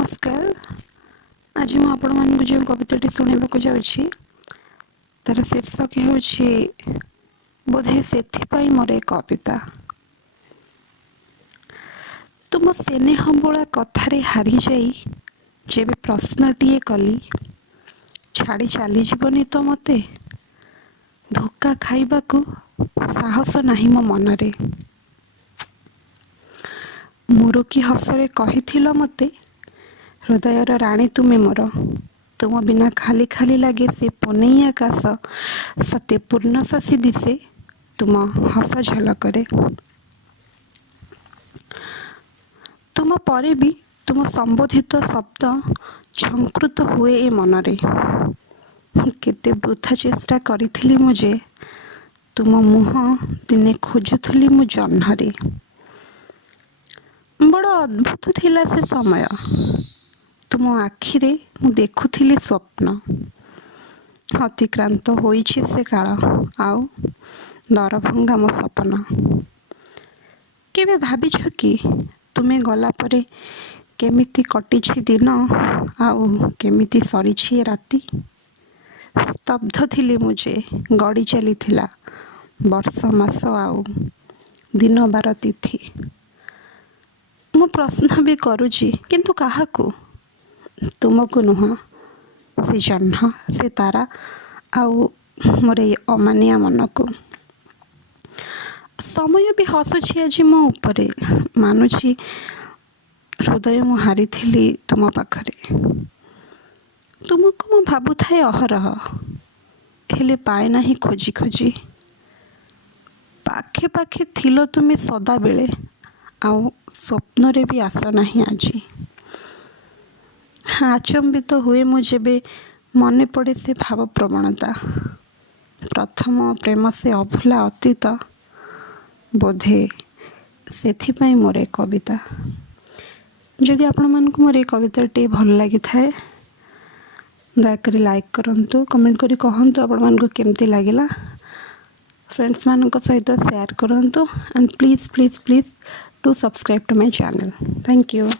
नमस्कार। आज मैं आपण मानक जो कविताटी शुणा जाऊँगी तार शीर्षक हूँ बोधे से मोर कविता। तुम स्नेह बोला कथार हारी जाई जेबे प्रश्नटीए कली छाड़ी चली जीवनी तो मते धोखा खाइबाकू साहस नाही मो मनरे। मुरुकी हसरे कहिथिल मते हृदयर राणी तुमे मोर। तुम बिना खाली खाली लगे से पुनई आकाश सत्य पूर्ण शशि दिशे तुम हस झलकरे। तुम परे भी तुम संबोधित शब्द झंकृत हुए ए मनरे। केते वृथा चेष्टा करिथिली मुझे तुम मुह दिने खोजुथली मु जह्नरे। बड़ अद्भुत थिला से समय तुम आखिरे मु देखुथिली स्वप्न। अतिक्रांत होइछि से काल आउ दरभंगा मो सपन। केबे भाबिछ कि तुमे गला परे केमिति कटिछि दिन आउ केमिति सरिछि राति। स्तब्ध थिली मुझे गड़ी चलीथिला वर्ष मास आउ दिन बार तिथि। मु प्रश्न भी करुछि किंतु काहाकू तुमको नुह से जह्न से तारा आउ मोर अमानिया मन को। समय भी हसुछि आज मो उपरे मानुछि हृदय मु हारिथिली तुम पाखरे। तुमको मु भाबुथाए अहरह हेले पाए नाही खोजी खोजी। पाखे पाखे थिलो तुमे सदा बेले आउ स्वप्न रे भी आस नाही आजी। आचंबित हुए मु जेबे मने पड़े से भाव प्रवणता प्रथम प्रेम से अभुला अतीत बोधे से मोर कविता। जदि आपण मानक मोर कविताटी भल लगी थाए दयाकोरी लाइक करंतु कमेंट करी कहंतु आपण मानक केमती लागिला। फ्रेंड्स मानक सहित शेयर करंतु and please please please do subscribe to my channel. Thank you.